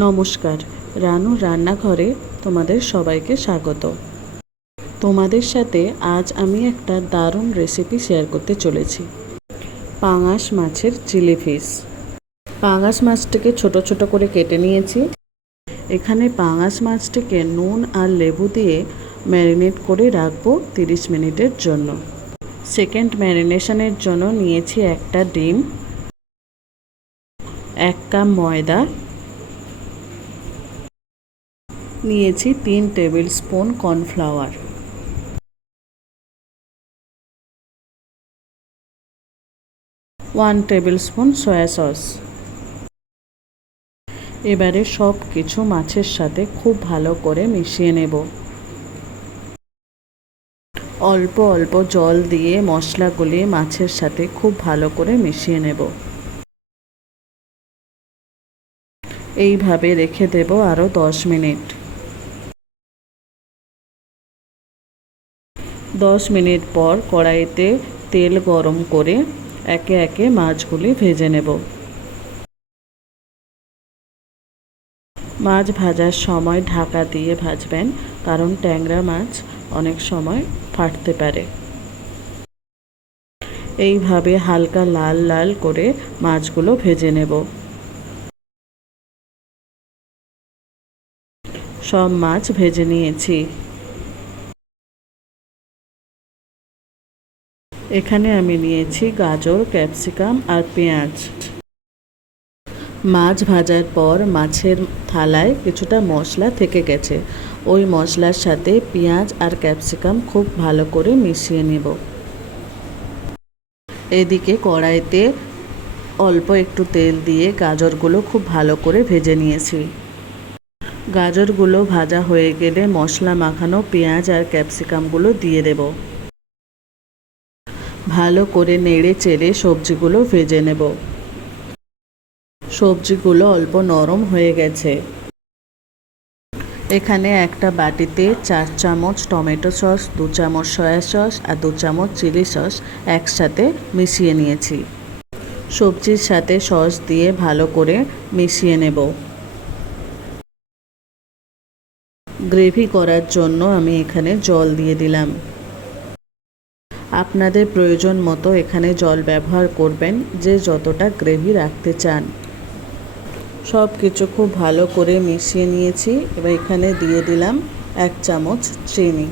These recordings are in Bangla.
নমস্কার, রানু রান্নাঘরে তোমাদের সবাইকে স্বাগত। তোমাদের সাথে আজ আমি একটা দারুণ রেসিপি শেয়ার করতে চলেছি। পাঙাশ মাছের চিলি ফিশ। পাঙাশ মাছটিকে ছোট ছোট করে কেটে নিয়েছি। এখানে পাঙাশ মাছটিকে নুন আর লেবু দিয়ে ম্যারিনেট করে রাখবো 30 মিনিটের জন্য। সেকেন্ড ম্যারিনেশনের জন্য নিয়েছি একটা ডিম, 1 কাপ ময়দা, নিয়েছি 3 table spoon cornflour, 1 table spoon soya sauce. এবারে সব কিছু মাছের সাথে খুব ভালো করে মিশিয়ে নেব। অল্প অল্প জল দিয়ে মশলাগুলি মাছের সাথে খুব ভালো করে মিশিয়ে নেব। এইভাবে রেখে দেব আরও 10 মিনিট। 10 মিনিট পর কড়াইতে তেল গরম করে একে একে মাছগুলি ভেজে নেব। মাছ ভাজার সময় ঢাকা দিয়ে ভাজবেন, কারণ ট্যাংরা মাছ অনেক সময় ফাটতে পারে। এইভাবে হালকা লাল লাল করে মাছগুলো ভেজে নেব। সব মাছ ভেজে নিয়েছি। এখানে আমি নিয়েছি গাজর, ক্যাপসিকাম আর পেঁয়াজ। মাছ ভাজার পর মাছের থালায় কিছুটা মশলা থেকে গেছে, ওই মশলার সাথে পেঁয়াজ আর ক্যাপসিকাম খুব ভালো করে মিশিয়ে নেব। এদিকে কড়াইতে অল্প একটু তেল দিয়ে গাজরগুলো খুব ভালো করে ভেজে নিয়েছি। গাজরগুলো ভাজা হয়ে গেলে মশলা মাখানো পেঁয়াজ আর ক্যাপসিকামগুলো দিয়ে দেব। ভালো করে নেড়ে চেড়ে সবজিগুলো ভেজে নেব। সবজিগুলো অল্প নরম হয়ে গেছে। এখানে একটা বাটিতে 4 চামচ টমেটো সস, 2 চামচ সয়া সস আর 2 চামচ চিলি সস একসাথে মিশিয়ে নিয়েছি। সবজির সাথে সস দিয়ে ভালো করে মিশিয়ে নেব। গ্রেভি করার জন্য আমি এখানে জল দিয়ে দিলাম। আপনাদের প্রয়োজন মতো এখানে জল ব্যবহার করবেন, যে যতটা গ্রেভি রাখতে চান। সব কিছু খুব ভালো করে মিশিয়ে নিয়েছি। এবার এখানে দিয়ে দিলাম 1 চামচ চিনি।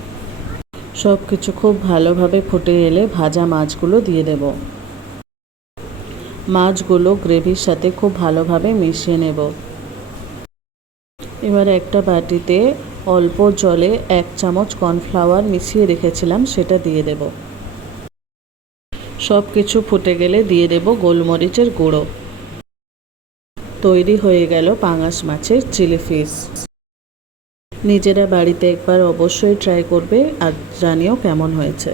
সব কিছু খুব ভালোভাবে ফুটে এলে ভাজা মাছগুলো দিয়ে দেব। মাছগুলো গ্রেভির সাথে খুব ভালোভাবে মিশিয়ে নেব। এবার একটা বাটিতে অল্প জলে 1 চামচ কর্নফ্লাওয়ার মিশিয়ে রেখেছিলাম, সেটা দিয়ে দেব। সব কিছু ফুটে গেলে দিয়ে দেব গোলমরিচের গুঁড়ো। তৈরি হয়ে গেল পাঙাশ মাছের চিলি ফিশ। নিজেরা বাড়িতে একবার অবশ্যই ট্রাই করবে আর জানিও কেমন হয়েছে।